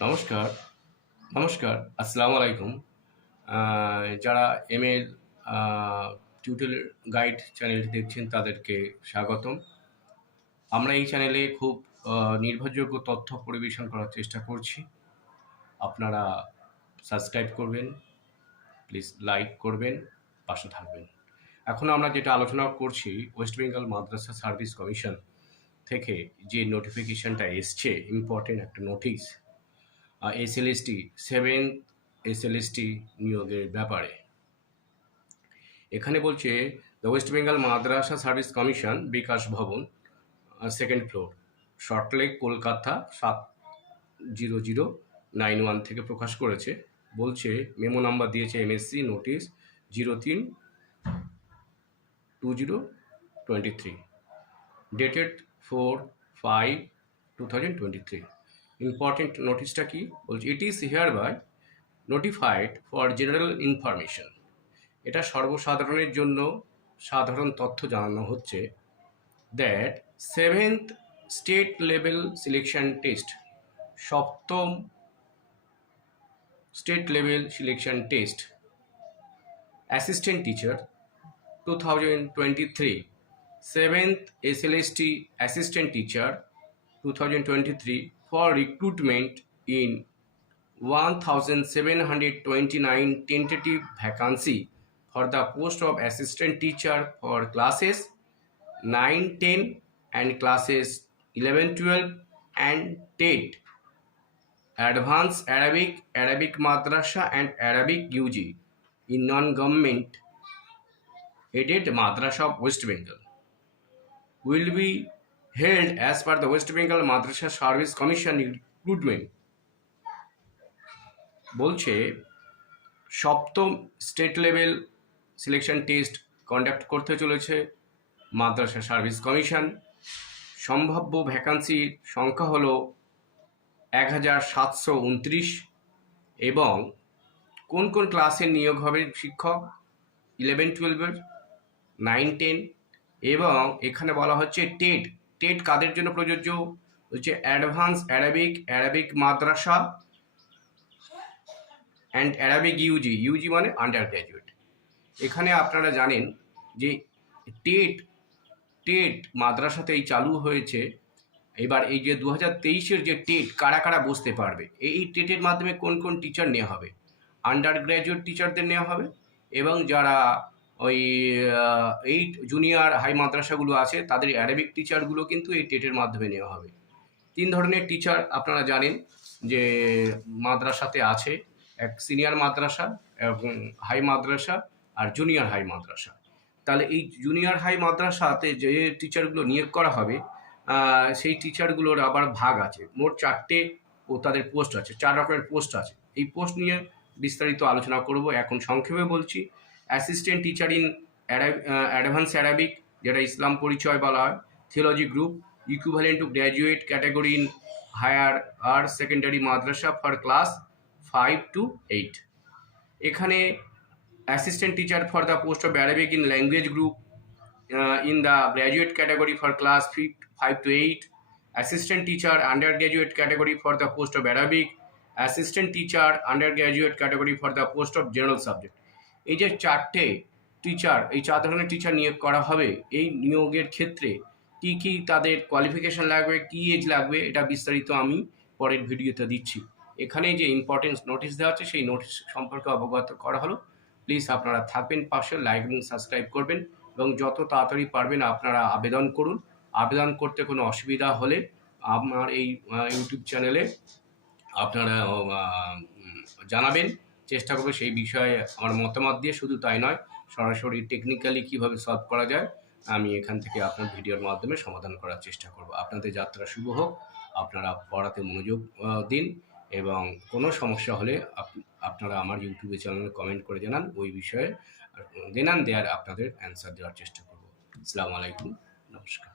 নমস্কার, নমস্কার। আসসালামু আলাইকুম। যারা এমএল আ টিউটোরিয়াল গাইড চ্যানেলটি দেখছেন তাদেরকে স্বাগতম। আমরা এই চ্যানেলে খুব নির্ভরযোগ্য তথ্য পরিবেশন করার চেষ্টা করছি। আপনারা সাবস্ক্রাইব করবেন, প্লিজ লাইক করবেন, পাশে থাকবেন। এখন আমরা যেটা আলোচনা করছি, West Bengal Madrasa service commission থেকে যে নোটিফিকেশনটা এসছে, ইম্পর্টেন্ট একটা নোটিশ, SLST 7th SLST নিয়োগের ব্যাপারে। এখানে বলছে the West Bengal Madrasa service commission, Bikash Bhavan, 2nd floor, Salt Lake, Kolkata 70091 থেকে প্রকাশ করেছে। বলছে মেমো নাম্বার দিয়েছে MSc নোটিশ 03/2023, ডেটেড 4/5/2023। ইম্পর্টেন্ট নোটিশটা কি বলছে? It is hereby notified for general information. এটা সর্বসাধারণের জন্য সাধারণ তথ্য জানানো হচ্ছে that 7th state level selection test, সপ্তম state level selection test, assistant teacher 2023, 7th SLST assistant teacher 2023 for recruitment in 1729 tentative vacancy for the post of assistant teacher for classes 9-10 and classes 11-12 and TET, Advanced Arabic, Arabic Madrasah and Arabic UG in non-government aided Madrasah of West Bengal, will be held as per the West Bengal Madrasah Service Commission Recruitment। বলছে সপ্তম state level selection test conduct করতে চলেছে মাদ্রাসা service commission. সম্ভাব্য ভ্যাকান্সির সংখ্যা হলো 1729 এবং কোন কোন ক্লাসের নিয়োগ হবে শিক্ষক? 11-12, 9-10 এবং এখানে বলা হচ্ছে টেট। টেট কাদের জন্য প্রযোজ্য? হচ্ছে অ্যাডভান্স অ্যারাবিক, অ্যারাবিক মাদ্রাসা অ্যান্ড অ্যারাবিক ইউজি। ইউজি মানে আন্ডার গ্র্যাজুয়েট। এখানে আপনারা জানেন যে টেট মাদ্রাসাতেই চালু হয়েছে। এবার এই যে 2023-এর যে টেট, কারা কারা বসতে পারবে, এই টেটের মাধ্যমে কোন কোন টিচার নেওয়া হবে? আন্ডার গ্র্যাজুয়েট টিচারদের নেওয়া হবে এবং যারা ওই 8 জুনিয়র হাই মাদ্রাসাগুলো আছে তাদের অ্যারাবিক টিচারগুলো কিন্তু এই টেটের মাধ্যমে নেওয়া হবে। 3 ধরনের টিচার আপনারা জানেন যে মাদ্রাসাতে আছে, এক সিনিয়র মাদ্রাসা এবং হাই মাদ্রাসা আর জুনিয়র হাই মাদ্রাসা। তাহলে এই জুনিয়র হাই মাদ্রাসাতে যে টিচারগুলো নিয়োগ করা হবে সেই টিচারগুলোর আবার ভাগ আছে। মোট 4টে তাদের পোস্ট আছে, 4 রকমের পোস্ট আছে। এই পোস্ট নিয়ে বিস্তারিত আলোচনা করব। এখন সংক্ষেপে বলছি, assistant teacher in advance Arabic, যেটা ইসলাম পরিচয় বলা হয়, theology group, equivalent to graduate category in higher আর সেকেন্ডারি মাদ্রাসা ফর ক্লাস 5 to 8। এখানে assistant teacher for the post of Arabic in language group in the graduate category for class 5 to 8, assistant teacher undergraduate category for the post of Arabic, assistant teacher undergraduate category for the post of general subject। এই যে 4টে teacher, এই 4 ধরনের teacher নিয়োগ করা হবে। এই নিয়োগের ক্ষেত্রে কি কি তাদের কোয়ালিফিকেশন লাগবে, কি এজ লাগবে, এটা বিস্তারিত আমি পরের ভিডিওতে দিচ্ছি। এখানে যে ইম্পর্টেন্স নোটিশ দেওয়া আছে সেই নোটিশ সম্পর্কে অবগত করা হলো। প্লিজ আপনারা থাকবেন পাশে, লাইক এবং সাবস্ক্রাইব করবেন এবং যত তাড়াতাড়ি পারবেন আপনারা আবেদন করুন। আবেদন করতে কোনো অসুবিধা হলে আমার এই ইউটিউব চ্যানেলে আপনারা জানাবেন, চেষ্টা করবো সেই বিষয়ে আমার মতামত দিয়ে। শুধু তাই নয়, সরাসরি টেকনিক্যালি কীভাবে সলভ করা যায় আমি এখান থেকে আপনার ভিডিওর মাধ্যমে সমাধান করার চেষ্টা করব। আপনাদের যাত্রা শুভ হোক, আপনারা পড়াতে মনোযোগ দিন এবং কোনো সমস্যা হলে আপনারা আমার ইউটিউবে চ্যানেলে কমেন্ট করে জানান, ওই বিষয়ে দেওয়ার আপনাদের অ্যান্সার দেওয়ার চেষ্টা করব। আসসালামু আলাইকুম, নমস্কার।